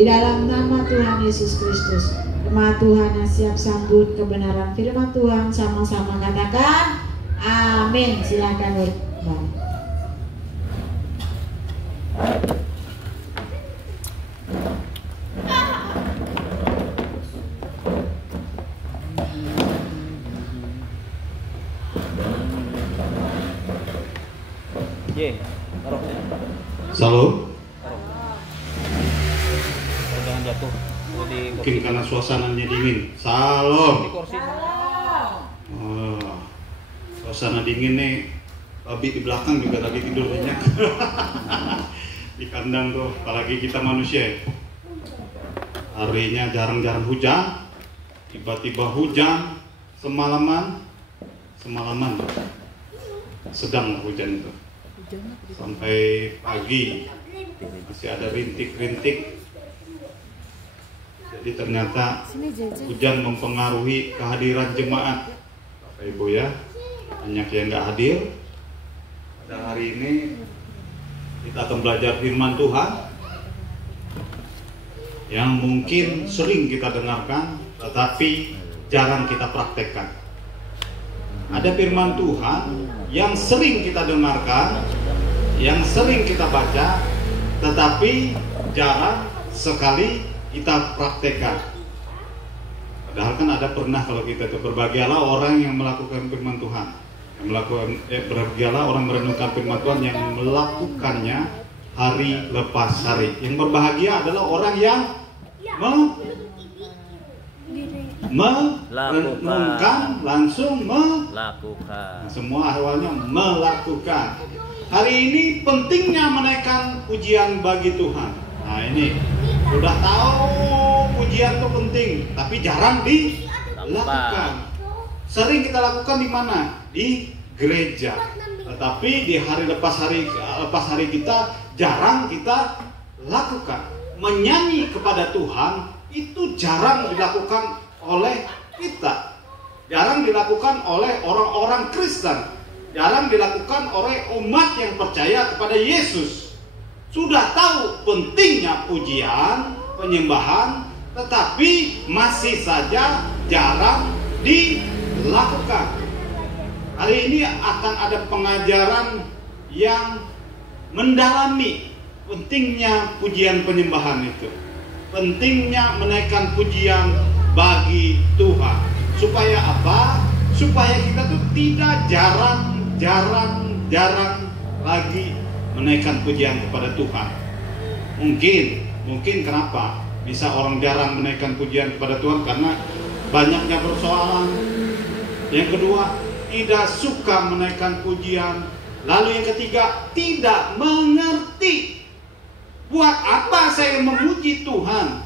Di dalam nama Tuhan Yesus Kristus, jemaat Tuhan yang siap sambut kebenaran firman Tuhan, sama-sama katakan amin. Silakan Bang. Salam. Jangan jatuh. Mungkin karena suasananya dingin. Salam. Suasana dingin nih. Babi di belakang juga lagi tidur banyak. Di kandang tuh, apalagi kita manusia. Harinya jarang-jarang hujan. Tiba-tiba hujan semalaman. Sedang hujan itu. Sampai pagi masih ada rintik-rintik. Jadi ternyata hujan mempengaruhi kehadiran jemaat. Bapak Ibu ya, banyak yang nggak hadir. Pada hari ini kita akan belajar firman Tuhan yang mungkin sering kita dengarkan, tetapi jarang kita praktekkan. Ada firman Tuhan yang sering kita dengarkan, yang sering kita baca, tetapi jarang sekali kita praktekkan. Padahal kan ada pernah kalau kita itu berbahagialah orang yang melakukan firman Tuhan, yang melakukan berbahagialah orang merenungkan firman Tuhan yang melakukannya hari lepas hari. Yang berbahagia adalah orang yang merenungkan langsung melakukan. Semua awalnya melakukan. Hari ini pentingnya menaikkan pujian bagi Tuhan. Nah ini sudah tahu pujian itu penting, tapi jarang dilakukan. Sering kita lakukan di mana? Di gereja. Tetapi di hari lepas hari kita jarang kita lakukan. Menyanyi kepada Tuhan itu jarang dilakukan oleh kita. Jarang dilakukan oleh orang-orang Kristen. Jarang dilakukan oleh umat yang percaya kepada Yesus. Sudah tahu pentingnya pujian, penyembahan, tetapi masih saja jarang dilakukan. Hari ini akan ada pengajaran yang mendalami pentingnya pujian penyembahan itu. Pentingnya menaikkan pujian bagi Tuhan. Supaya apa? Supaya kita tuh tidak jarang lagi menaikkan pujian kepada Tuhan. Mungkin kenapa bisa orang jarang menaikkan pujian kepada Tuhan? Karena banyaknya persoalan. Yang kedua, tidak suka menaikkan pujian. Lalu yang ketiga, tidak mengerti. Buat apa saya memuji Tuhan?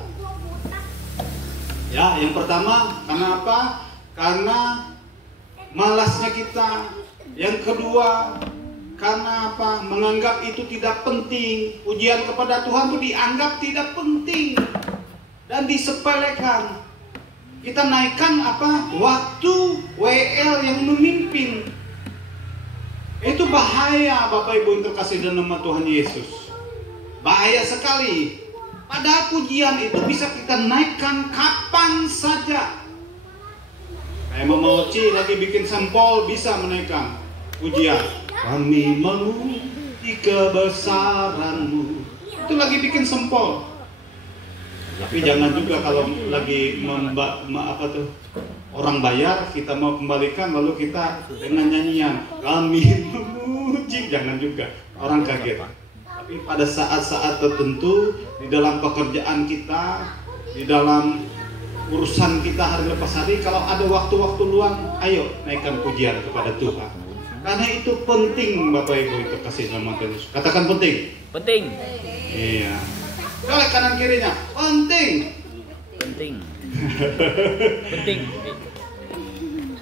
Ya, yang pertama, kenapa? Karena malasnya kita. Yang kedua, karena apa? Menganggap itu tidak penting. Pujian kepada Tuhan itu dianggap tidak penting dan disepelekan. Kita naikkan apa? Waktu WL yang memimpin. Itu bahaya, Bapak Ibu yang terkasih dalam nama Tuhan Yesus. Bahaya sekali. Padahal pujian itu bisa kita naikkan kapan saja. Kayak Mama Oci lagi bikin sampel bisa menaikkan pujian. Kami memuji kebesaran-Mu. Itu lagi bikin sampel. Tapi jangan juga kalau lagi orang bayar kita mau kembalikan lalu kita dengan nyanyian kami memuji, jangan juga orang kaget. Tapi pada saat-saat tertentu di dalam pekerjaan kita, di dalam urusan kita hari lepas hari, kalau ada waktu-waktu luang, ayo naikkan pujian kepada Tuhan. Karena itu penting, Bapak Ibu itu kasih nama Tuhan. Katakan penting. Penting. Iya. Kalau kanan kirinya penting. Penting. Penting.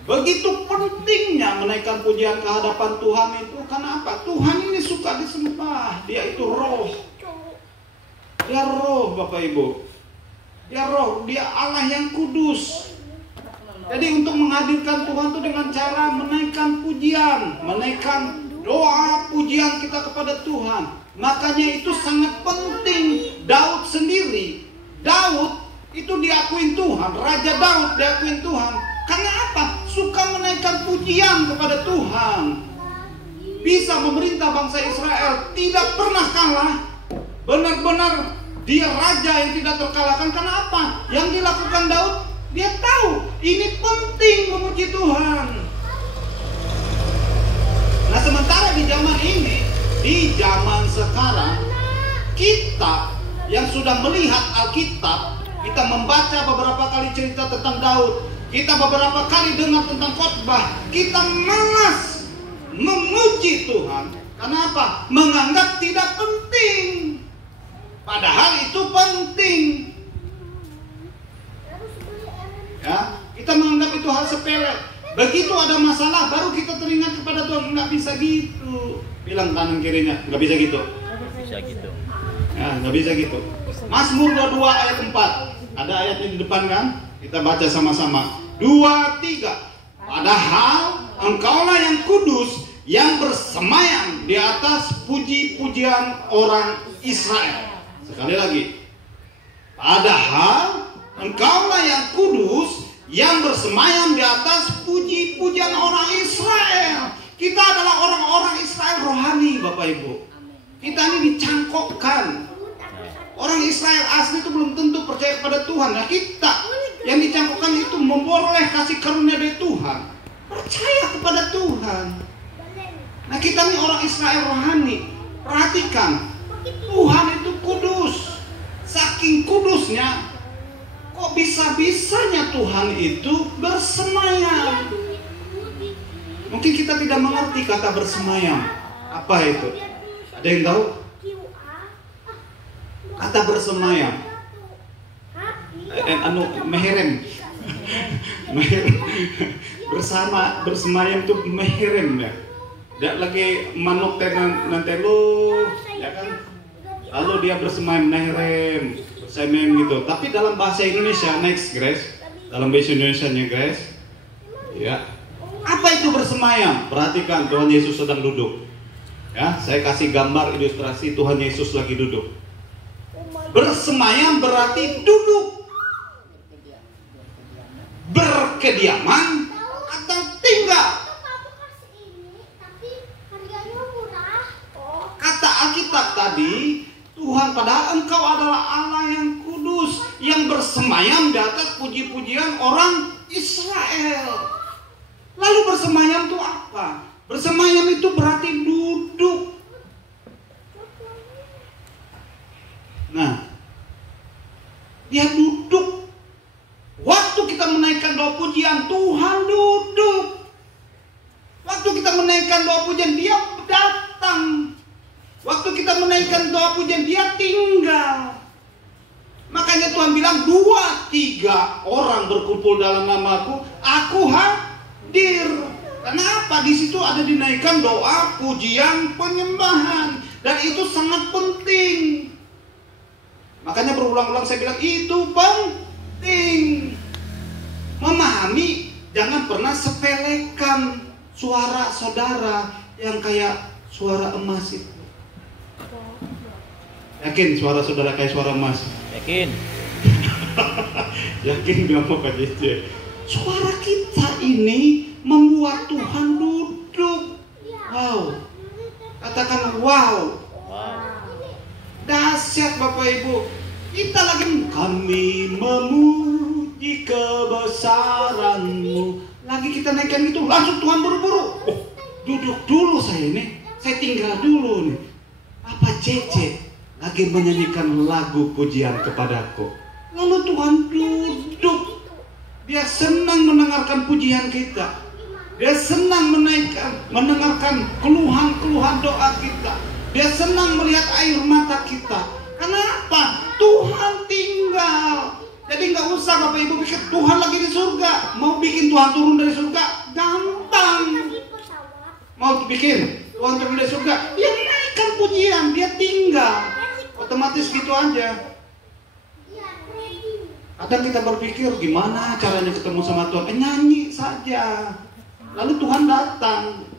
Begitu pentingnya menaikkan pujian ke hadapan Tuhan itu. Karena apa? Tuhan ini suka disembah. Dia itu roh. Dia roh, Bapak Ibu. Dia roh, dia Allah yang kudus. Jadi untuk menghadirkan Tuhan itu dengan cara menaikkan pujian, menaikkan doa pujian kita kepada Tuhan. Makanya itu sangat penting. Daud sendiri Daud itu diakuin Tuhan, Raja Daud diakuin Tuhan. Karena apa? Suka menaikkan pujian kepada Tuhan. Bisa memerintah bangsa Israel, tidak pernah kalah. Benar-benar dia raja yang tidak terkalahkan. Karena apa? Yang dilakukan Daud, dia tahu ini penting memuji Tuhan. Nah, sementara di zaman ini, di zaman sekarang, kita yang sudah melihat Alkitab, kita membaca beberapa kali cerita tentang Daud, kita beberapa kali dengar tentang khotbah, kita malas memuji Tuhan. Kenapa? Menganggap tidak penting. Padahal itu penting. Ya, kita menganggap itu hal sepele. Begitu ada masalah, baru kita teringat kepada Tuhan. Nggak bisa gitu. Bilang kanan kirinya, nggak bisa gitu. Bisa gitu. Ya, nggak bisa gitu. Mazmur 22 ayat 4. Ada ayatnya di depan kan? Kita baca sama-sama. 2, 3. Padahal engkaulah yang kudus, yang bersemayam di atas puji-pujian orang Israel. Sekali lagi. Padahal engkaulah yang kudus, yang bersemayam di atas puji-pujian orang Israel. Kita adalah orang-orang Israel rohani, Bapak Ibu. Kita ini dicangkokkan. Orang Israel asli itu belum tentu percaya kepada Tuhan. Nah, kita yang dicangkokkan itu memperoleh kasih karunia dari Tuhan, percaya kepada Tuhan. Nah, kita ini orang Israel rohani. Perhatikan, Tuhan itu kudus. Saking kudusnya, kok bisa-bisanya Tuhan itu bersemayam? Mungkin kita tidak mengerti kata bersemayam. Apa itu? Ada yang tahu? Kata bersemayam. Meherem. Bersama, bersemayam itu meherem ya. Dia lagi manuk nanti lu, ya kan? Lalu dia bersemayam meherem, bersemayam gitu. Tapi dalam bahasa Indonesia, next Grace, dalam bahasa Indonesia-nya Grace, ya. Apa itu bersemayam? Perhatikan, Tuhan Yesus sedang duduk. Ya, saya kasih gambar ilustrasi Tuhan Yesus lagi duduk. Bersemayam berarti duduk, berkediaman atau tinggal. Kata Alkitab tadi, Tuhan, padahal engkau adalah Allah yang kudus, yang bersemayam di atas puji-pujian orang Israel. Lalu bersemayam itu apa? Bersemayam itu berarti duduk. Nah, dia duduk. Waktu kita menaikkan doa pujian, Tuhan duduk. Waktu kita menaikkan doa pujian, dia datang. Waktu kita menaikkan doa pujian, dia tinggal. Makanya Tuhan bilang, 2, 3 orang berkumpul dalam namaku, aku hadir. Kenapa? Di situ ada dinaikkan doa, pujian, penyembahan, dan itu sangat penting. Makanya berulang-ulang saya bilang itu penting. Memahami, jangan pernah sepelekan suara saudara yang kayak suara emas itu. Yakin suara saudara kayak suara emas? Yakin. Yakin bilang apa Jesse? Suara kita ini membuat Tuhan duduk. Wow. Katakan wow. Dahsyat Bapak Ibu. Kita lagi kami memuji kebesaran-Mu. Lagi kita naikkan itu, langsung Tuhan buru-buru. Oh, duduk dulu saya ini. Saya tinggal dulu nih. Apa Cece lagi menyanyikan lagu pujian kepadaku. Lalu Tuhan duduk. Dia senang mendengarkan pujian kita. Dia senang mendengarkan keluhan-keluhan doa kita. Dia senang melihat air mata kita. Kenapa? Tuhan tinggal. Jadi nggak usah Bapak Ibu pikir Tuhan lagi di surga. Mau bikin Tuhan turun dari surga gampang. Mau bikin Tuhan turun dari surga, dia naikkan pujian, dia tinggal. Otomatis gitu aja. Kadang kita berpikir gimana caranya ketemu sama Tuhan? Nyanyi saja. Lalu Tuhan datang.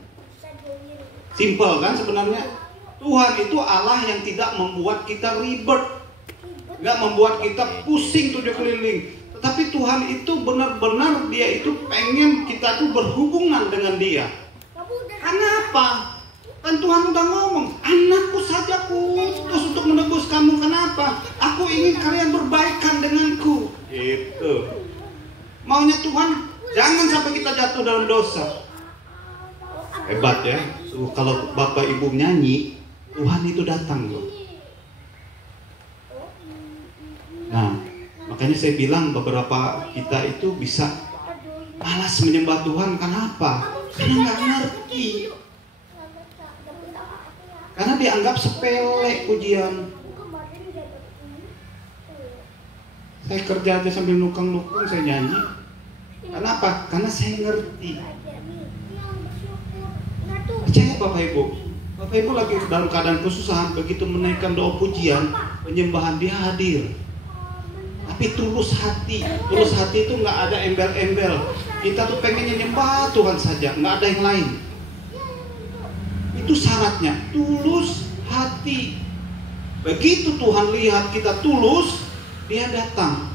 Simple kan sebenarnya? Tuhan itu Allah yang tidak membuat kita ribet. nggak membuat kita pusing tujuh keliling. Tetapi Tuhan itu benar-benar Dia itu pengen kita tuh berhubungan dengan Dia. Kenapa? Kan Tuhan udah ngomong, anakku saja kutus untuk menebus kamu. Kenapa? Aku ingin kalian berbaikan denganku. Gitu. Maunya Tuhan jangan sampai kita jatuh dalam dosa. Hebat ya. Kalau Bapak Ibu nyanyi, Tuhan itu datang loh. Nah, makanya saya bilang beberapa kita itu bisa malas menyembah Tuhan. Kenapa? Karena nggak ngerti. Karena dianggap sepele pujian. Saya kerja aja sambil nukang-nukang saya nyanyi. Kenapa? Karena saya ngerti. Percaya Bapak Ibu. Bapak Ibu lagi dalam keadaan kesusahan, begitu menaikkan doa pujian, penyembahan, Dia hadir. Tapi tulus hati. Tulus hati itu nggak ada embel-embel. Kita tuh pengen nyembah Tuhan saja, nggak ada yang lain. Itu syaratnya, tulus hati. Begitu Tuhan lihat kita tulus, Dia datang.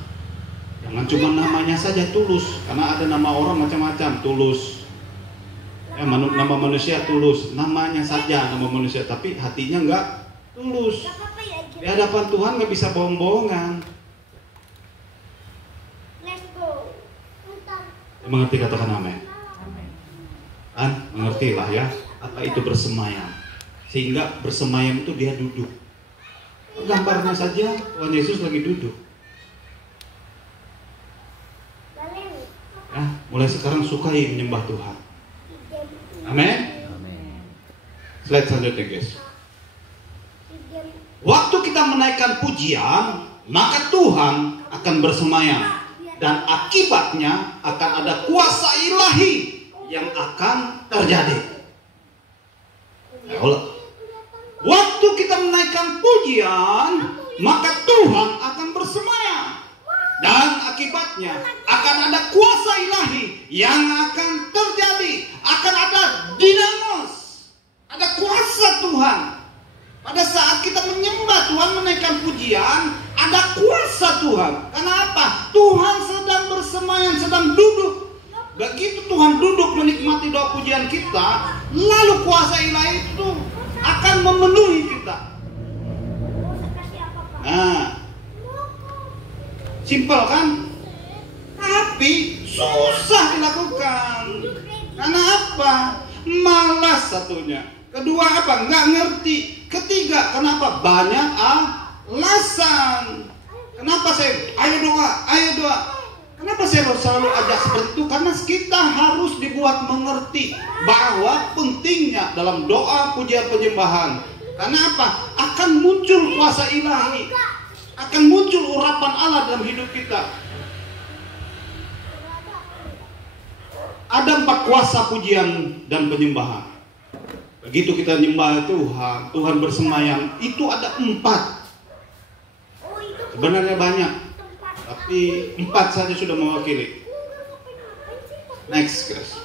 Jangan cuma namanya saja tulus, karena ada nama orang macam-macam, tulus. Ya, nama manusia tulus, namanya saja nama manusia, tapi hatinya enggak tulus. Di hadapan Tuhan nggak bisa bohong-bohongan. Mengerti katakan amin? Kan? Mengerti lah ya. Apa itu bersemayam? Sehingga bersemayam itu Dia duduk. Gambarnya saja Tuhan Yesus lagi duduk. Ya, mulai sekarang sukai menyembah Tuhan. Amin. Slide selanjutnya guys. Waktu kita menaikkan pujian, maka Tuhan akan bersemayam, dan akibatnya akan ada kuasa ilahi yang akan terjadi. Waktu kita menaikkan pujian, maka Tuhan akan bersemayam, dan akibatnya akan ada kuasa ilahi yang akan terjadi. Akan ada dinamos, ada kuasa Tuhan. Pada saat kita menyembah Tuhan, menaikkan pujian, ada kuasa Tuhan. Kenapa? Tuhan sedang bersemayam, sedang duduk. Begitu Tuhan duduk menikmati doa pujian kita, lalu kuasa ilahi itu akan memenuhi kita. Nah, simpel kan? Tapi susah dilakukan. Karena apa? Malas satunya. Kedua apa? Nggak ngerti. Ketiga, kenapa? Banyak alasan. Kenapa saya ayo doa. Kenapa saya selalu ajak seperti itu? Karena kita harus dibuat mengerti bahwa pentingnya dalam doa pujian penyembahan. Karena apa? Akan muncul kuasa ilahi, akan muncul urapan Allah dalam hidup kita. Ada 4 kuasa pujian dan penyembahan. Begitu kita nyembah Tuhan, Tuhan bersemayam, itu ada 4. Sebenarnya banyak, tapi 4 saja sudah mewakili. Next guys.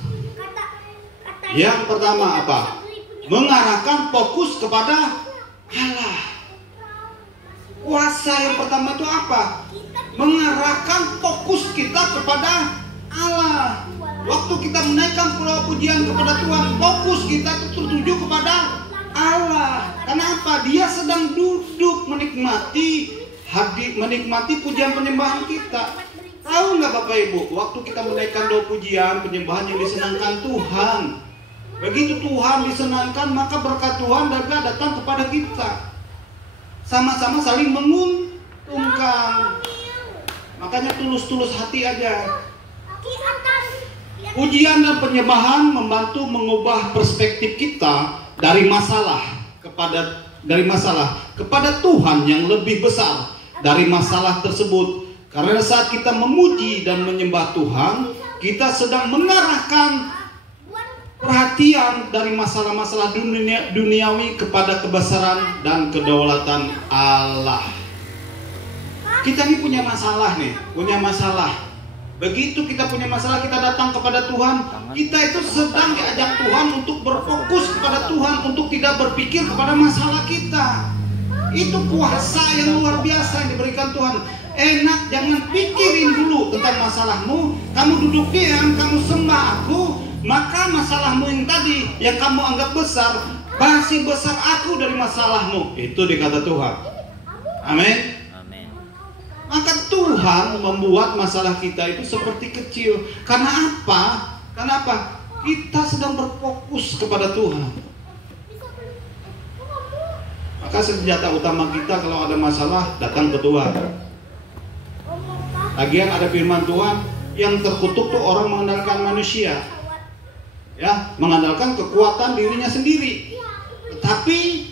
Yang pertama apa? Mengarahkan fokus kepada Allah. Kuasa yang pertama itu apa? Mengarahkan fokus kita kepada Allah. Waktu kita menaikkan pujian kepada Tuhan, fokus kita tertuju kepada Allah. Kenapa? Dia sedang duduk menikmati pujian penyembahan kita. Tahu nggak Bapak Ibu? Waktu kita menaikkan doa pujian penyembahan yang disenangkan Tuhan, begitu Tuhan disenangkan, maka berkat Tuhan datang kepada kita. Sama-sama saling menguntungkan. Makanya tulus-tulus hati aja. Pujian dan penyembahan membantu mengubah perspektif kita dari masalah kepada Tuhan yang lebih besar dari masalah tersebut. Karena saat kita memuji dan menyembah Tuhan, kita sedang mengarahkan perhatian dari masalah-masalah duniawi kepada kebesaran dan kedaulatan Allah. Kita ini punya masalah. Begitu kita punya masalah, kita datang kepada Tuhan, kita itu sedang diajak Tuhan untuk berfokus kepada Tuhan, untuk tidak berpikir kepada masalah kita. Itu kuasa yang luar biasa yang diberikan Tuhan. Enak, jangan pikirin dulu tentang masalahmu. Kamu duduk diam, kamu sembah aku, maka masalahmu yang tadi yang kamu anggap besar, masih besar aku dari masalahmu. Itu dikata Tuhan. Amin. Amin. Maka Tuhan membuat masalah kita itu seperti kecil. Karena apa? Karena apa? Kita sedang berfokus kepada Tuhan. Maka senjata utama kita kalau ada masalah, datang ke Tuhan. Lagian ada firman Tuhan, yang terkutuk tuh orang mengandalkan manusia, ya, mengandalkan kekuatan dirinya sendiri. Tetapi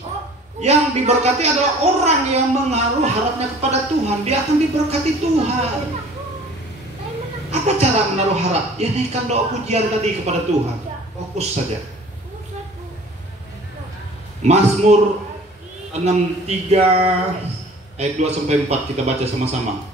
yang diberkati adalah orang yang menaruh harapnya kepada Tuhan. Dia akan diberkati Tuhan. Apa cara menaruh harap? Ya, naikkan doa pujian tadi kepada Tuhan. Fokus saja. Mazmur 63 ayat 2-4 kita baca sama-sama.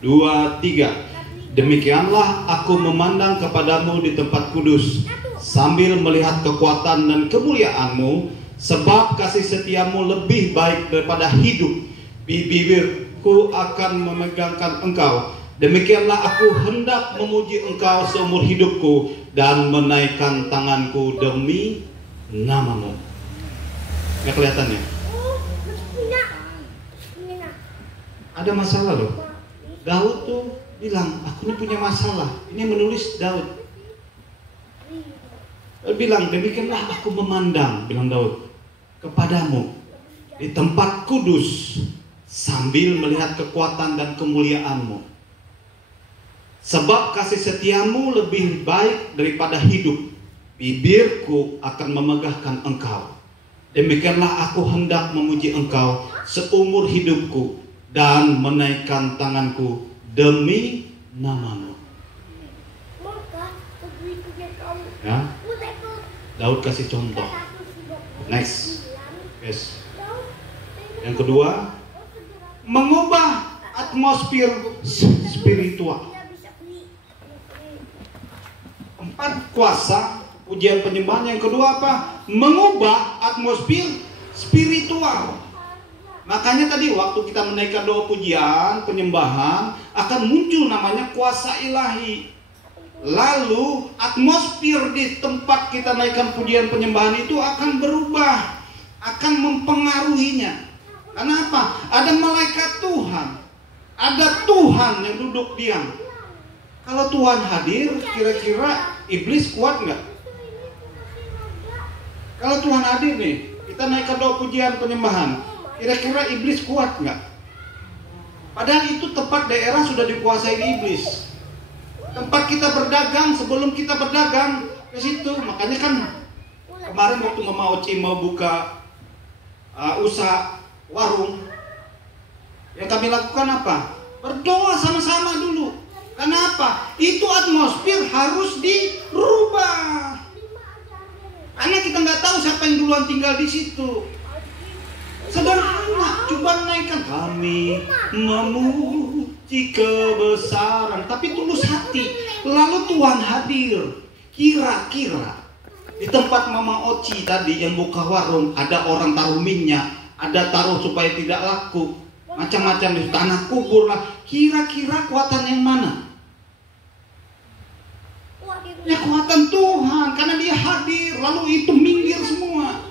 2, 3. Demikianlah aku memandang kepadamu di tempat kudus, sambil melihat kekuatan dan kemuliaan-Mu, sebab kasih setiamu lebih baik daripada hidup. Bibirku akan memegangkan Engkau. Demikianlah aku hendak memuji Engkau seumur hidupku, dan menaikkan tanganku demi nama-Mu. Ya, kelihatannya ada masalah loh. Daud tuh bilang, aku ini punya masalah. Ini menulis Daud. Dia bilang, demikianlah aku memandang, bilang Daud, kepadamu di tempat kudus, sambil melihat kekuatan dan kemuliaan-Mu. Sebab kasih setiamu lebih baik daripada hidup. Bibirku akan memegahkan Engkau. Demikianlah aku hendak memuji Engkau seumur hidupku, dan menaikkan tanganku demi nama-Mu. Ya, Daud kasih contoh. Next. Yes. Yang kedua, mengubah atmosfer spiritual. 4 kuasa pujian penyembahan. Yang kedua apa? Mengubah atmosfer spiritual. Makanya tadi waktu kita menaikkan doa pujian, penyembahan, akan muncul namanya kuasa ilahi. Lalu atmosfer di tempat kita naikkan pujian penyembahan itu akan berubah, akan mempengaruhinya. Karena apa? Ada malaikat Tuhan, ada Tuhan yang duduk diam. Kalau Tuhan hadir, kira-kira iblis kuat nggak? Kalau Tuhan hadir nih, kita naikkan doa pujian penyembahan, kira-kira iblis kuat nggak? Padahal itu tempat daerah sudah dikuasai iblis. Tempat kita berdagang, sebelum kita berdagang ke situ. Makanya kan kemarin waktu Mama Oci mau buka usaha warung, yang kami lakukan apa? Berdoa sama-sama dulu. Kenapa? Itu atmosfer harus dirubah. Karena kita nggak tahu siapa yang duluan tinggal di situ. Sederhana, coba naikkan, kami memuji kebesaran, tapi tulus hati. Lalu Tuhan hadir. Kira-kira di tempat Mama Oci tadi yang buka warung, ada orang taruh minyak, ada taruh supaya tidak laku, macam-macam di tanah kubur lah. Kira-kira kuatan yang mana? Ya kuatan Tuhan, karena Dia hadir. Lalu itu minggir semua.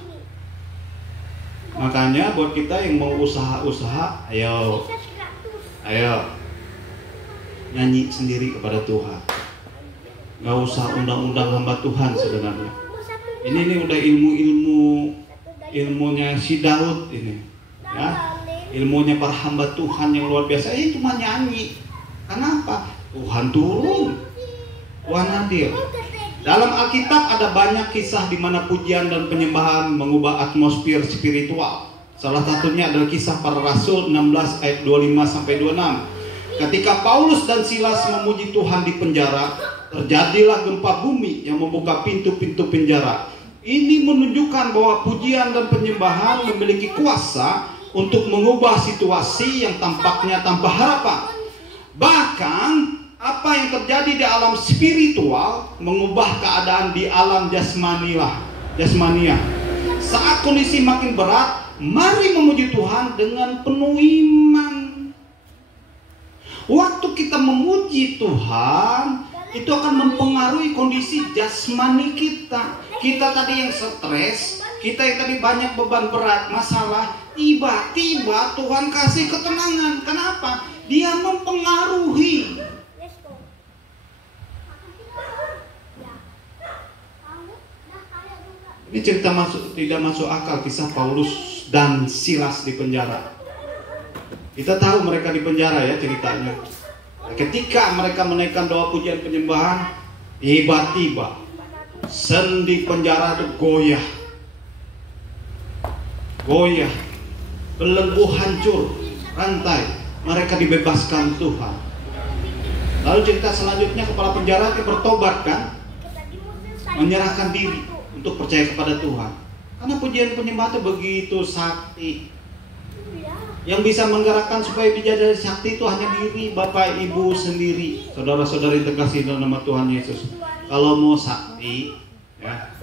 Makanya buat kita yang mau usaha-usaha, ayo nyanyi sendiri kepada Tuhan. Gak usah undang-undang hamba Tuhan sebenarnya. Ini udah ilmunya si Daud ini, ya, ilmunya para hamba Tuhan yang luar biasa. Itu cuma nyanyi. Kenapa? Tuhan turun, Tuhan hadir. Dalam Alkitab ada banyak kisah di mana pujian dan penyembahan mengubah atmosfer spiritual. Salah satunya adalah kisah para rasul 16 ayat 25-26. Ketika Paulus dan Silas memuji Tuhan di penjara, terjadilah gempa bumi yang membuka pintu-pintu penjara. Ini menunjukkan bahwa pujian dan penyembahan memiliki kuasa untuk mengubah situasi yang tampaknya tanpa harapan. Bahkan apa yang terjadi di alam spiritual mengubah keadaan di alam jasmania. Saat kondisi makin berat, mari memuji Tuhan dengan penuh iman. Waktu kita memuji Tuhan, itu akan mempengaruhi kondisi jasmani kita. Kita tadi yang stres, kita yang tadi banyak beban berat, masalah, tiba-tiba Tuhan kasih ketenangan. Kenapa? Dia mempengaruhi. Ini cerita tidak masuk akal, kisah Paulus dan Silas di penjara. Kita tahu mereka di penjara ya ceritanya. Ketika mereka menaikkan doa pujian penyembahan, tiba-tiba sendi penjara itu goyah, belenggu hancur, rantai, mereka dibebaskan Tuhan. Lalu cerita selanjutnya, kepala penjara itu bertobat kan, menyerahkan diri untuk percaya kepada Tuhan. Karena pujian penyembahan itu begitu sakti. Yang bisa menggerakkan supaya bidadari sakti itu hanya diri Bapak Ibu sendiri. Saudara-saudari terkasih dalam nama Tuhan Yesus. Kalau mau sakti, ya,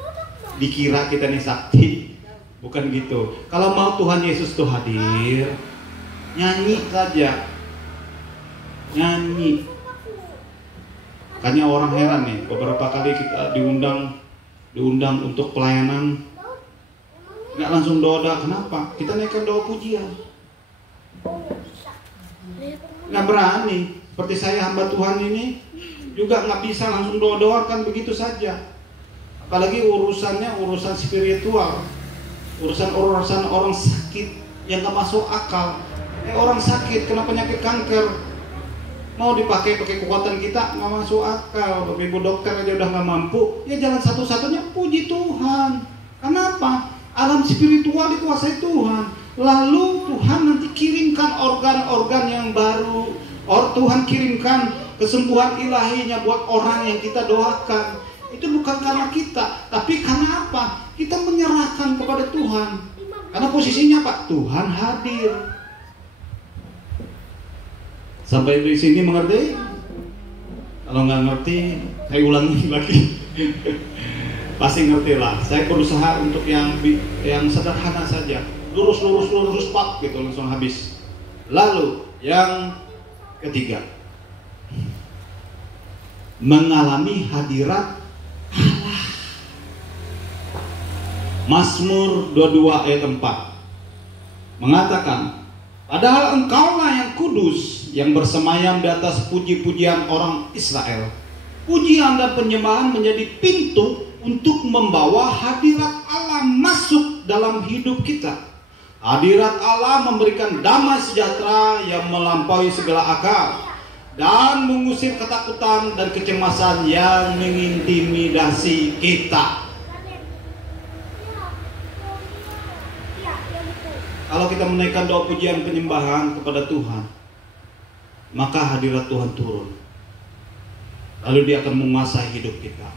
dikira kita nih sakti, bukan gitu. Kalau mau Tuhan Yesus tuh hadir, nyanyi saja, nyanyi. Makanya orang heran nih, beberapa kali kita diundang untuk pelayanan, nggak langsung doa. Kenapa? Kita naikkan doa pujian. Nggak berani. Seperti saya hamba Tuhan ini juga nggak bisa langsung doa-doakan begitu saja. Apalagi urusan spiritual, urusan orang sakit yang nggak masuk akal. Orang sakit kena penyakit kanker, mau pakai kekuatan kita nggak masuk akal. Bapak Ibu dokter aja udah nggak mampu, ya jalan satu-satunya puji Tuhan. Kenapa? Alam spiritual dikuasai Tuhan. Lalu Tuhan nanti kirimkan organ-organ yang baru. Tuhan kirimkan kesembuhan ilahinya buat orang yang kita doakan. Itu bukan karena kita, tapi karena apa? Kita menyerahkan kepada Tuhan. Karena posisinya Pak, Tuhan hadir. Sampai di sini mengerti? Kalau nggak ngerti, saya ulangi lagi. Pasti ngerti lah. Saya berusaha untuk yang sederhana saja. Lurus pak gitu langsung habis. Lalu yang ketiga, mengalami hadirat Allah. Mazmur 22 ayat 4 mengatakan, padahal engkaulah yang kudus, yang bersemayam di atas puji-pujian orang Israel. Pujian dan penyembahan menjadi pintu untuk membawa hadirat Allah masuk dalam hidup kita. Hadirat Allah memberikan damai sejahtera yang melampaui segala akal dan mengusir ketakutan dan kecemasan yang mengintimidasi kita. Kalau kita menaikkan doa pujian penyembahan kepada Tuhan, maka hadirat Tuhan turun. Lalu Dia akan menguasai hidup kita.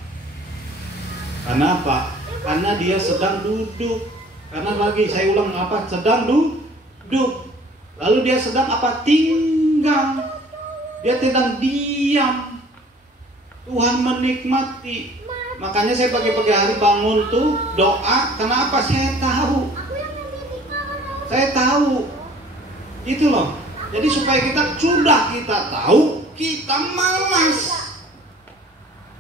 Karena apa? Karena Dia sedang duduk. Karena lagi saya ulang apa? Sedang duduk. Lalu Dia sedang apa? Tinggal. Dia sedang diam. Tuhan menikmati. Makanya saya pagi-pagi hari bangun tuh doa. Kenapa? Saya tahu. Itu loh. Jadi supaya kita tahu, kita malas.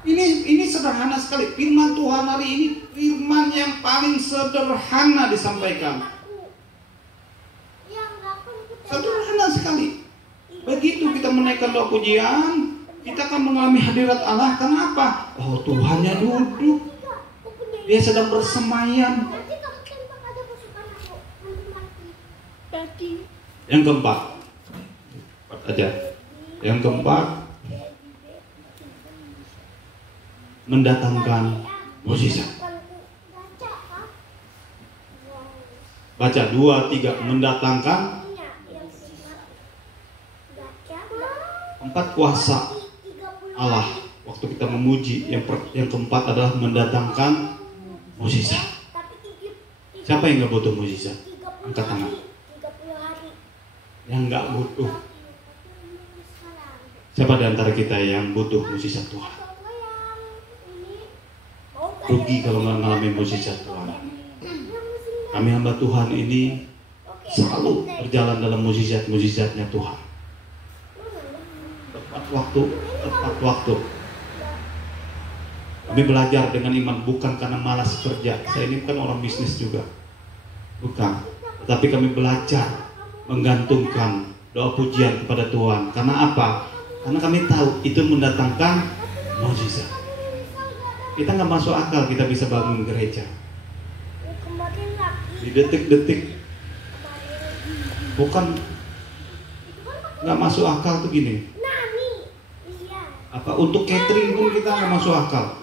Ini sederhana sekali. Firman Tuhan hari ini firman yang paling sederhana disampaikan. Sederhana sekali. Begitu kita menaikkan doa pujian, kita akan mengalami hadirat Allah. Kenapa? Oh, Tuhannya duduk. Dia sedang bersemayam. Yang keempat. Yang keempat, mendatangkan mukjizat. Baca 2, 3, mendatangkan 4 kuasa Allah. Waktu kita memuji, yang keempat adalah mendatangkan mukjizat. Siapa yang nggak butuh mukjizat? Angkat tangan. Yang nggak butuh. Siapa di antara kita yang butuh mukjizat Tuhan? Rugi kalau nggak mengalami mukjizat Tuhan. Kami hamba Tuhan ini selalu berjalan dalam mujizat-mujizatnya Tuhan. Tepat waktu. Kami belajar dengan iman bukan karena malas kerja. Saya ini kan orang bisnis juga, bukan. Tetapi kami belajar menggantungkan doa pujian kepada Tuhan. Karena apa? Karena kami tahu itu mendatangkan mujizat. Kita nggak masuk akal kita bisa bangun gereja di detik-detik. Bukan nggak masuk akal tuh gini. Apa untuk catering pun kita nggak masuk akal.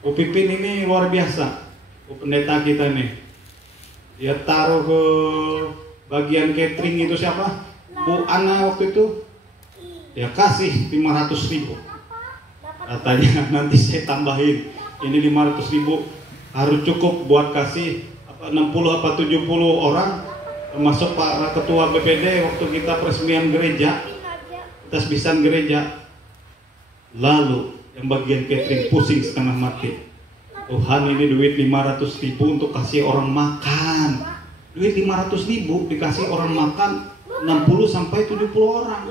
Bu Pipin ini luar biasa. Bu pendeta kita nih. Dia taruh ke bagian catering itu siapa? Bu Ana waktu itu. Dia kasih 500.000. Katanya nanti saya tambahin. Ini 500.000 harus cukup buat kasih 60 apa 70 orang, termasuk para ketua BPD waktu kita peresmian gereja, tasbisan gereja. Lalu yang bagian catering pusing setengah mati. Tuhan, ini duit 500.000 untuk kasih orang makan. Duit 500.000 dikasih orang makan 60 sampai 70 orang.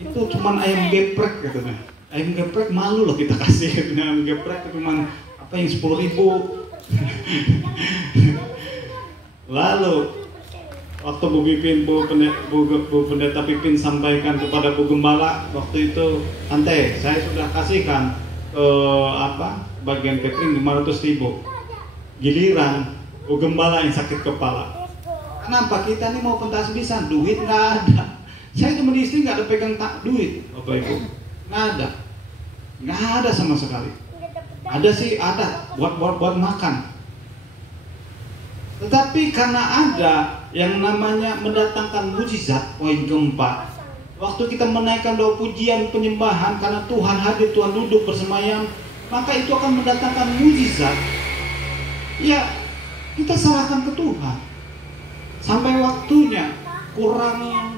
Itu cuman ayam geprek katanya. Ayam geprek malu loh kita kasih. Ayam geprek cuman apa yang 10.000. Lalu waktu Bu Pipin, Bu Pendeta Pipin sampaikan kepada Bu Gembala waktu itu, santai, saya sudah kasihkan bagian catering 500.000. Giliran Bu Gembala yang sakit kepala. Kenapa? Kita nih mau pentasbisan, duit nggak ada. Saya cuma di istri nggak ada pegang duit, Bapak Ibu, nggak ada sama sekali. Ada sih, ada buat makan. Tetapi karena ada yang namanya mendatangkan mujizat, poin keempat, waktu kita menaikkan doa pujian penyembahan karena Tuhan hadir, Tuhan duduk bersemayam, maka itu akan mendatangkan mujizat. Ya, kita serahkan ke Tuhan sampai waktunya kurang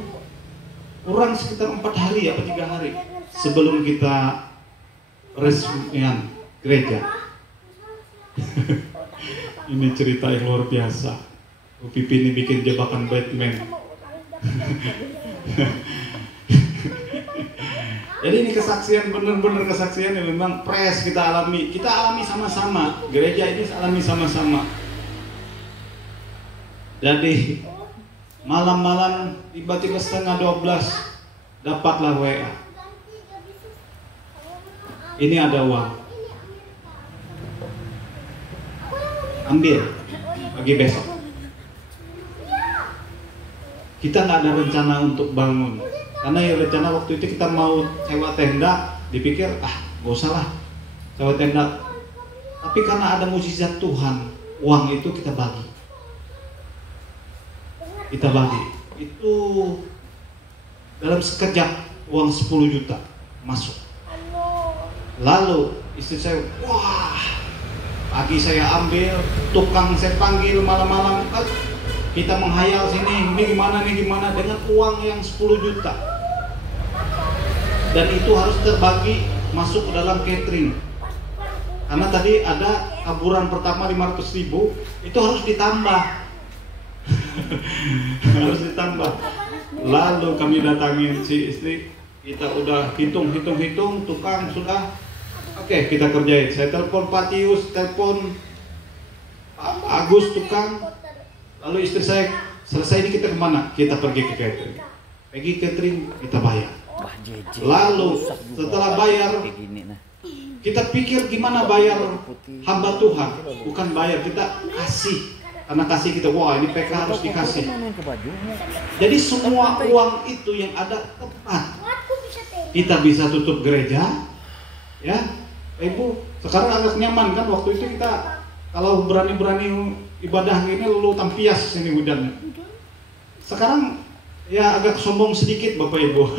sekitar 4 hari atau 3 hari sebelum kita resmian gereja. Ini cerita yang luar biasa. Bu Pipi ini bikin jebakan Batman. Jadi ini kesaksian, benar-benar kesaksian yang memang pres kita alami. Kita alami sama-sama. Gereja ini alami sama-sama. Jadi malam-malam tiba-tiba setengah 12 dapatlah WA. Ini ada uang. Ambil pagi besok. Kita nggak ada rencana untuk bangun, karena ya rencana waktu itu kita mau sewa tenda, dipikir gak usah lah sewa tenda. Tapi karena ada mujizat Tuhan, uang itu kita bagi. Itu dalam sekejap uang 10 juta masuk. Lalu istri saya, wah, pagi saya ambil, tukang saya panggil malam-malam, kita menghayal sini, ini gimana dengan uang yang 10 juta. Dan itu harus terbagi masuk ke dalam catering. Karena tadi ada taburan pertama 500.000, itu harus ditambah. Harus ditambah. Lalu kami datangin si istri, kita udah hitung, tukang sudah. Oke, kita kerjain. Saya telepon Patius, telepon Agus tukang. Lalu istri saya, selesai ini kita kemana? Kita pergi ke catering. Pergi catering, kita bayar. Lalu setelah bayar, kita pikir gimana bayar hamba Tuhan. Bukan bayar, kita kasih. Karena kasih kita, wah ini PK harus dikasih. Jadi semua uang itu yang ada tepat. Kita bisa tutup gereja, ya. Ibu, sekarang agak nyaman kan, waktu itu kita kalau berani-berani ibadah ini lalu tampias ini hujannya. Sekarang ya agak sombong sedikit Bapak Ibu.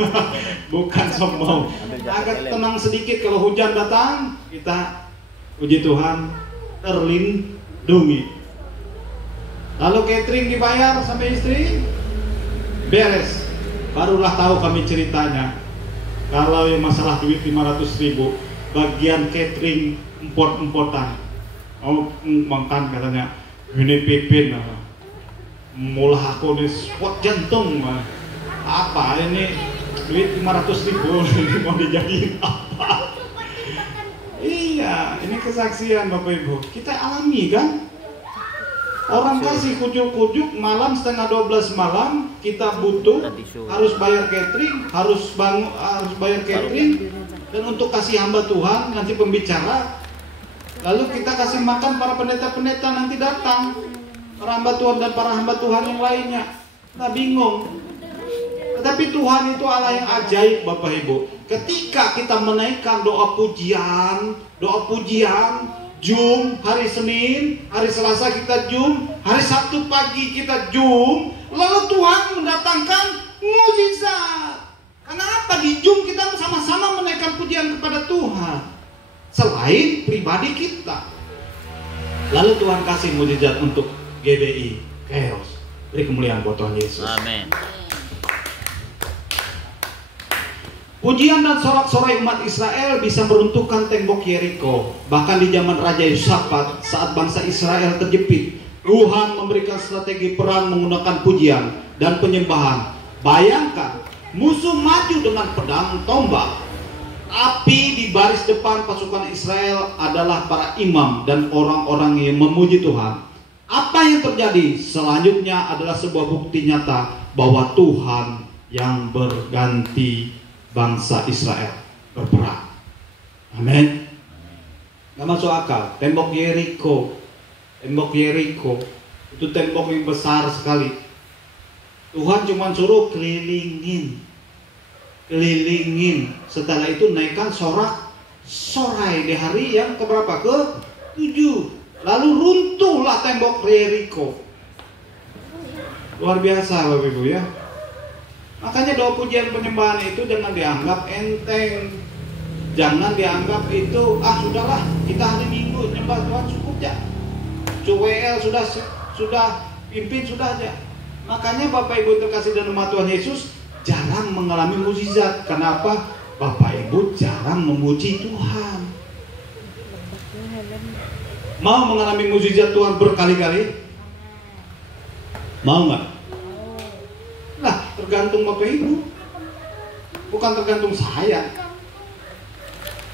Bukan sombong, agak tenang sedikit. Kalau hujan datang, kita puji Tuhan terlindungi. Lalu catering dibayar sampai istri beres. Barulah tahu kami ceritanya. Kalau yang masalah duit 500.000, bagian catering empot-empotan. Oh, makan katanya, ini Pipin Mulah aku nih squat jantung mah. Apa ini duit 500.000 ini mau dijadiin apa? Iya, ini kesaksian Bapak Ibu. Kita alami kan? Orang kasih kujuk-kujuk malam setengah 12 malam, kita butuh, harus bayar catering, harus bayar catering, dan untuk kasih hamba Tuhan nanti pembicara. Lalu kita kasih makan para pendeta-pendeta nanti datang, para hamba Tuhan dan para hamba Tuhan yang lainnya. Nah bingung. Tetapi Tuhan itu Allah yang ajaib Bapak Ibu. Ketika kita menaikkan doa pujian, Jum, hari Senin, hari Selasa kita Jum, hari Sabtu pagi kita Jum, lalu Tuhan mendatangkan mukjizat. Kenapa di Jum kita sama-sama menaikkan pujian kepada Tuhan, selain pribadi kita. Lalu Tuhan kasih mukjizat untuk GBI, Kairos. Beri kemuliaan buat Tuhan Yesus. Amin. Pujian dan sorak-sorai umat Israel bisa meruntuhkan tembok Yeriko. Bahkan di zaman Raja Yosafat, saat bangsa Israel terjepit, Tuhan memberikan strategi perang menggunakan pujian dan penyembahan. Bayangkan, musuh maju dengan pedang tombak, tapi di baris depan pasukan Israel adalah para imam dan orang-orang yang memuji Tuhan. Apa yang terjadi selanjutnya adalah sebuah bukti nyata bahwa Tuhan yang berganti bangsa Israel berperang. Amin. Gak masuk akal. Tembok Yeriko itu tembok yang besar sekali. Tuhan cuma suruh kelilingin. Setelah itu naikkan sorak-sorai di hari yang keberapa? Ke-7. Lalu runtuhlah tembok Yeriko. Luar biasa Bapak Ibu ya. Makanya doa pujian penyembahan itu jangan dianggap enteng. Jangan dianggap itu, sudahlah kita hari Minggu nyembah Tuhan cukup ya. CWL sudah pimpin sudah aja. Makanya Bapak Ibu terkasih dalam nama Tuhan Yesus jarang mengalami mukjizat. Kenapa? Bapak Ibu jarang memuji Tuhan. Mau mengalami mukjizat Tuhan berkali-kali? Mau nggak? Nah, tergantung Bapak Ibu, bukan tergantung saya.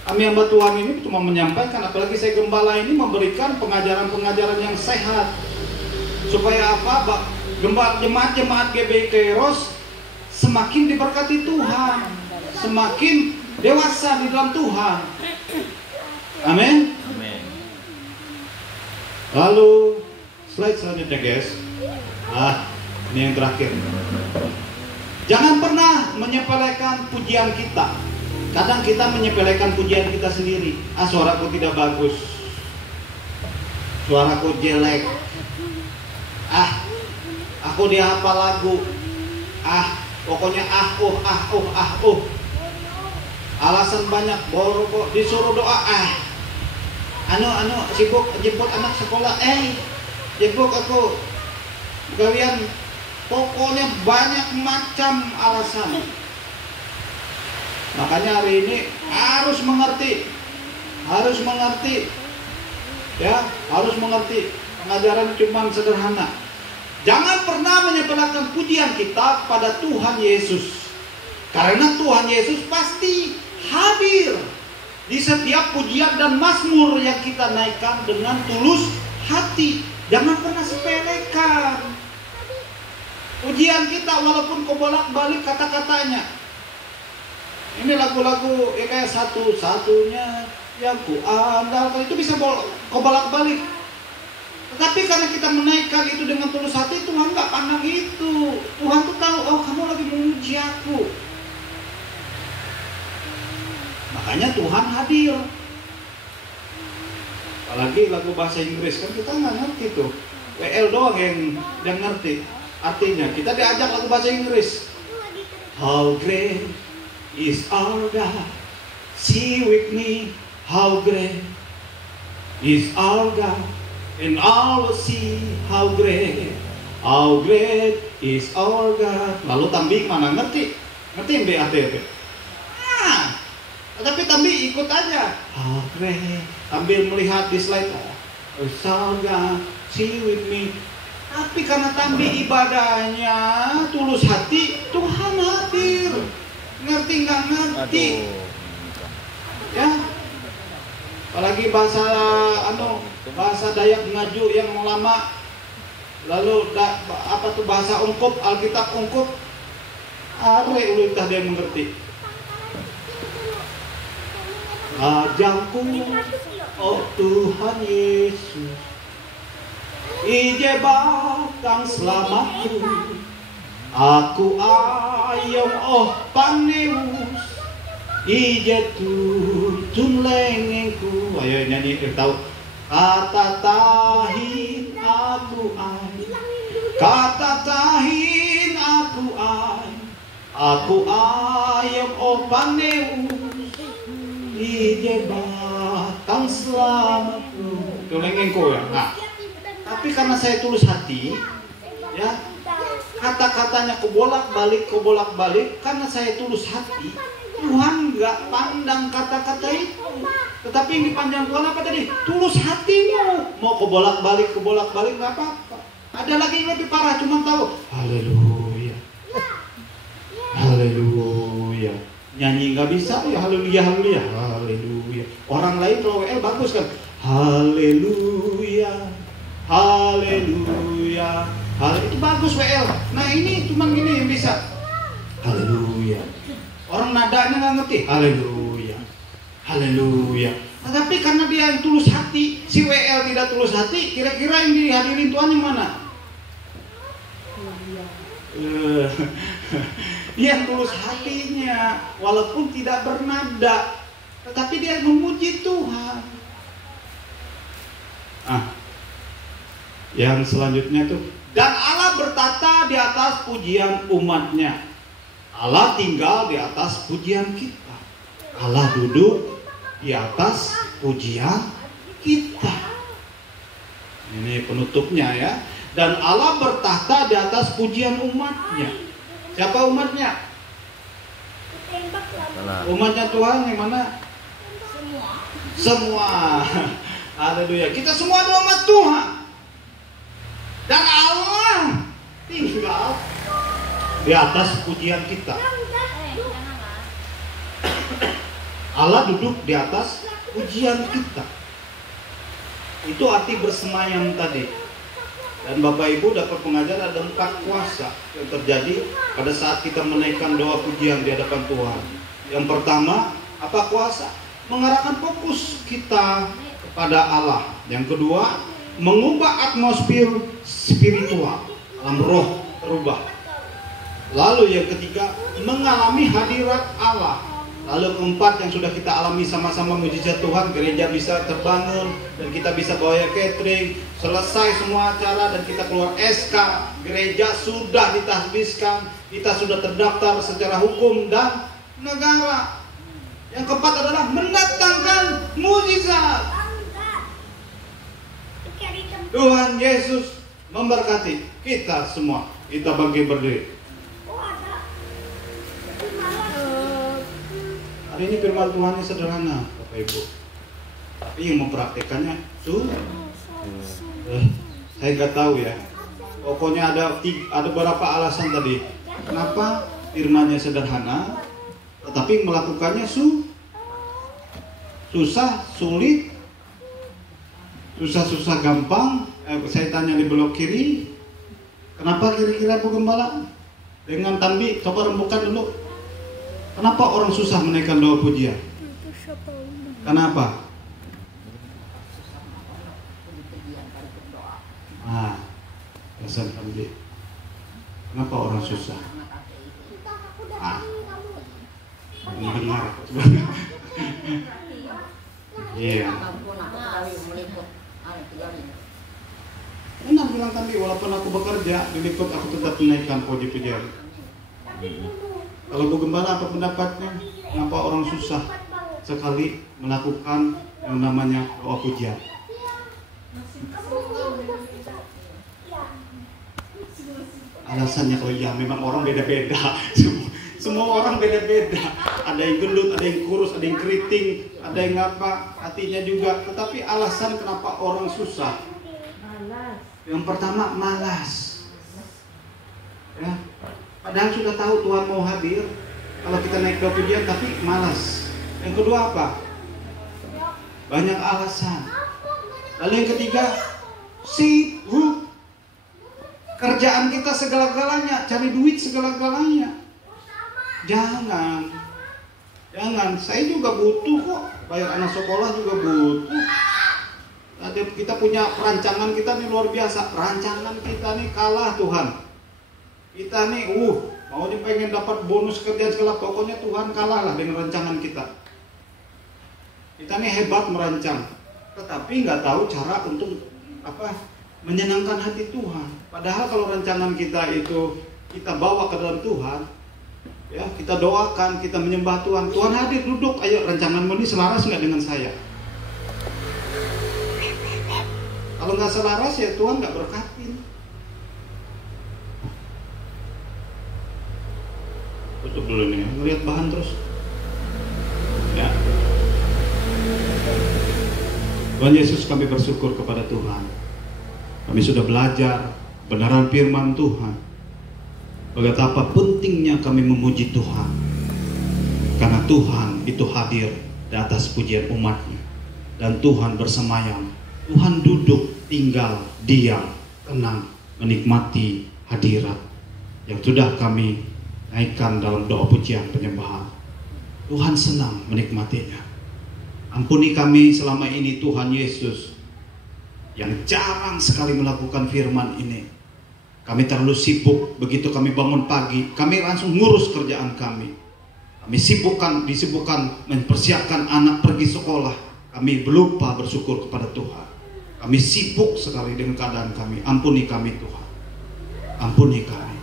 Kami hamba Tuhan ini cuma menyampaikan, apalagi saya gembala ini memberikan pengajaran-pengajaran yang sehat. Supaya apa? Jemaat-jemaat GBI Kairos semakin diberkati Tuhan, semakin dewasa di dalam Tuhan. Amin. Lalu slide selanjutnya guys. Ini yang terakhir. Jangan pernah menyepelekan pujian kita. Kadang kita menyepelekan pujian kita sendiri. Suaraku tidak bagus, suaraku jelek, aku dihafal lagu, pokoknya alasan banyak, baru disuruh doa, sibuk jemput anak sekolah, jemput aku kalian, pokoknya banyak macam alasan. Makanya hari ini harus mengerti ya, harus mengerti. Pengajaran cuma sederhana. Jangan pernah menyepelekan pujian kita pada Tuhan Yesus, karena Tuhan Yesus pasti hadir di setiap pujian dan mazmur yang kita naikkan dengan tulus hati. Jangan pernah sepelekan pujian kita, walaupun kau bolak-balik kata-katanya. Ini lagu-lagu ya kayak satu-satunya yang ku andalkan, itu bisa kau bolak-balik. Tetapi karena kita menaikkan itu dengan tulus hati, Tuhan nggak pandang itu. Tuhan tuh tahu, kamu lagi memuji aku. Makanya Tuhan hadir. Apalagi lagu bahasa Inggris, kan kita nggak ngerti tuh. WL doang yang ngerti. Artinya kita diajak lagu bahasa Inggris. How great is our God, see with me. How great is our God, and all will see how great is our God. Lalu Tambi mana ngerti BAT. Tapi Tambi ikut aja. How great, sambil melihat di slide. Oh, our God, see with me. Tapi karena tambi ibadahnya tulus hati, Tuhan hadir. Ngerti nggak ngerti? Ya. Apalagi bahasa Dayak Ngaju yang lama. Lalu bahasa ungkup, Alkitab ungkup. Are ulitah dia mengerti. Ajangku, oh Tuhan Yesus, Ije batang selamatku, aku ayam oh paneus, Ije tuntun lengengku. Ayo nyanyi tahu. Kata tahin aku ay, kata tahin aku ayam oh paneus, Ije batang selamatku. Itu lengengku ya. Nah, tapi karena saya tulus hati, ya kata-katanya kebolak-balik, karena saya tulus hati, Tuhan nggak pandang kata-kata itu. Tetapi yang dipandang Tuhan apa tadi? Tulus hatimu. Mau kebolak-balik nggak apa-apa. Ada lagi yang lebih parah, cuma tahu haleluya, haleluya. Nyanyi nggak bisa, ya haleluya, haleluya, haleluya. Orang lain kalau WL bagus kan, haleluya, haleluya, itu bagus WL. Nah ini cuma gini yang bisa, haleluya. Orang nadanya nggak ngerti, haleluya, haleluya. Nah, tapi karena dia yang tulus hati, si WL tidak tulus hati, kira-kira yang dihadirin Tuhan yang mana? Dia tulus hatinya, walaupun tidak bernada, tetapi dia memuji Tuhan. Yang selanjutnya itu, dan Allah bertata di atas pujian umatnya. Allah tinggal di atas pujian kita. Allah duduk di atas pujian kita. Ini penutupnya ya. Dan Allah bertahta di atas pujian umatnya. Siapa umatnya? Umatnya Tuhan yang mana? Semua. Haleluya. Kita semua adalah umat Tuhan. Dan Allah tinggal di atas pujian kita. Allah duduk di atas pujian kita. Itu arti bersemayam tadi. Dan Bapak Ibu dapat mengajar ada 4 kuasa yang terjadi pada saat kita menaikkan doa pujian di hadapan Tuhan. Yang pertama, apa kuasa? Mengarahkan fokus kita kepada Allah. Yang kedua, mengubah atmosfer spiritual, alam roh terubah. Lalu yang ketiga, mengalami hadirat Allah. Lalu keempat yang sudah kita alami sama-sama mujizat Tuhan, gereja bisa terbangun dan kita bisa bawa catering, selesai semua acara dan kita keluar SK, gereja sudah ditahbiskan, kita sudah terdaftar secara hukum dan negara. Yang keempat adalah mendatangkan mujizat. Tuhan Yesus memberkati kita semua. Kita bagi berdiri. Hari ini firman Tuhan yang sederhana, Bapak Ibu. Tapi yang mempraktekannya saya nggak tahu ya. Pokoknya ada beberapa alasan tadi. Kenapa firmannya sederhana, tetapi melakukannya susah, sulit, susah gampang. Saya tanya di blok kiri, kenapa kira-kira Bu Gembala? Dengan Tambi, coba rembukan dulu. Kenapa orang susah menaikkan doa pujian? Kenapa? Alasan Tambi. Kenapa orang susah? Benar. Iya. Benar bilang Tambi, walaupun aku bekerja, diliput aku tetap menaikkan puji-pujian. Kalau Bu Gembala apa pendapatnya? Kenapa orang susah sekali melakukan yang namanya doa pujian? Alasannya kalau ya memang orang beda-beda. Semua orang beda-beda. Ada yang gendut, ada yang kurus, ada yang keriting, ada yang apa, hatinya juga. Tetapi alasan kenapa orang susah? Yang pertama, malas. Ya. Padahal sudah tahu Tuhan mau hadir kalau kita naik ke pujian, tapi malas. Yang kedua apa? Banyak alasan. Lalu yang ketiga, sibuk. Kerjaan kita segala-galanya, cari duit segala-galanya. Jangan. Saya juga butuh kok. Bayar anak sekolah juga butuh. Kita punya perancangan kita nih luar biasa. Perancangan kita nih kalah Tuhan. Kita nih, maunya pengen dapat bonus kerjaan segala. Pokoknya Tuhan kalah lah dengan rancangan kita. Kita nih hebat merancang, tetapi nggak tahu cara untuk menyenangkan hati Tuhan. Padahal kalau rancangan kita itu kita bawa ke dalam Tuhan, ya kita doakan, kita menyembah Tuhan. Tuhan hadir, duduk, ayo rancanganmu ini selaras nggak dengan saya? Kalau nggak selaras ya Tuhan nggak berkatin. Tutup dulu nih, ngeliat bahan terus. Ya. Tuhan Yesus, kami bersyukur kepada Tuhan. Kami sudah belajar kebenaran firman Tuhan. Betapa pentingnya kami memuji Tuhan. Karena Tuhan itu hadir di atas pujian umatnya. Dan Tuhan bersemayam. Tuhan duduk, tinggal, diam, tenang, menikmati hadirat yang sudah kami naikkan dalam doa pujian penyembahan. Tuhan senang menikmatinya. Ampuni kami selama ini Tuhan Yesus, yang jarang sekali melakukan firman ini. Kami terlalu sibuk, begitu kami bangun pagi, kami langsung ngurus kerjaan kami. Kami disibukkan mempersiapkan anak pergi sekolah. Kami lupa bersyukur kepada Tuhan. Kami sibuk sekali dengan keadaan kami. Ampuni kami Tuhan. Ampuni kami.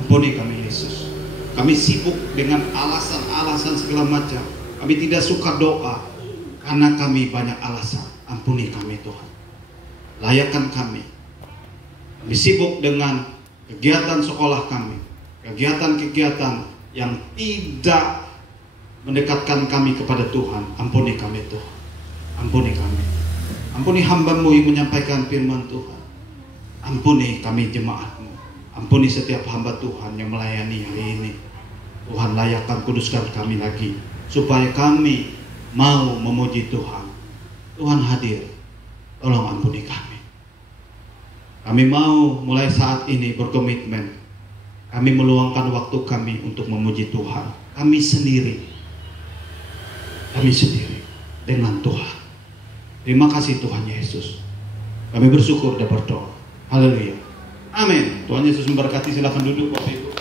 Ampuni kami Yesus. Kami sibuk dengan alasan-alasan segala macam. Kami tidak suka doa karena kami banyak alasan. Ampuni kami Tuhan. Layakkan kami. Kami sibuk dengan kegiatan sekolah kami, kegiatan-kegiatan yang tidak mendekatkan kami kepada Tuhan. Ampuni kami Tuhan. Ampuni kami. Ampuni hamba-Mu yang menyampaikan firman Tuhan. Ampuni kami jemaat-Mu. Ampuni setiap hamba Tuhan yang melayani hari ini. Tuhan, layakkan, kuduskan kami lagi, supaya kami mau memuji Tuhan. Tuhan hadir. Tolong ampuni kami. Kami mau mulai saat ini berkomitmen. Kami meluangkan waktu kami untuk memuji Tuhan. Kami sendiri dengan Tuhan. Terima kasih Tuhan Yesus. Kami bersyukur dan berdoa. Haleluya. Amin. Tuhan Yesus memberkati. Silakan duduk Bapak Ibu.